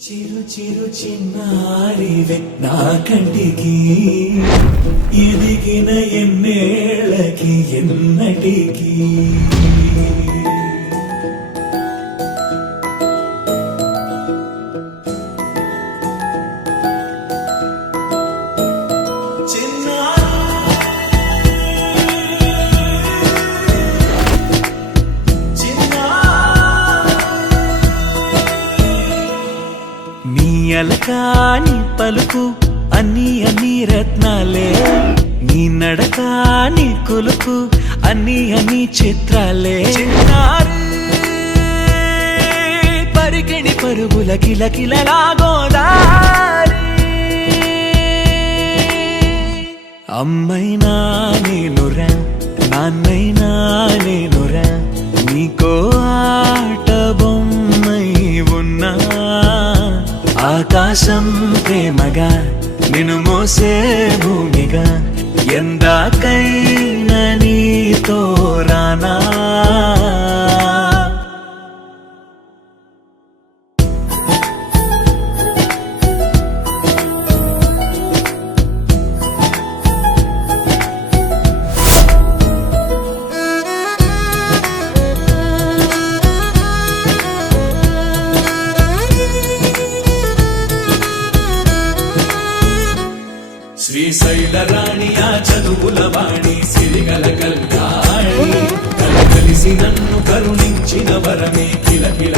చిరు చిరు చిన్నారివే నా కంటికి ఎదిగిన ఎన్నేళ్ళకి ఎన్నటికి అలకాని పలుకు అన్ని రత్నాలే నీ నడకాని కొలుకు అన్ని చిత్రాలే పరికిణి పరుగుల కిలకిలలాగోదారి అమ్మైనా నేనురా నాన్నైనా నేనురా నీకో ఆట బొమ్మై ఉన్నా ఆకాశం ప్రేమగా నిన్ను మోసే భూమిగా ఎందాకైనా నీతో రానా శ్రీశైల రాణి ఆ చదువుల వాణి సిరిగల కల్యాణి కలిసి నన్ను కరుణించిన వరమే కిలకిల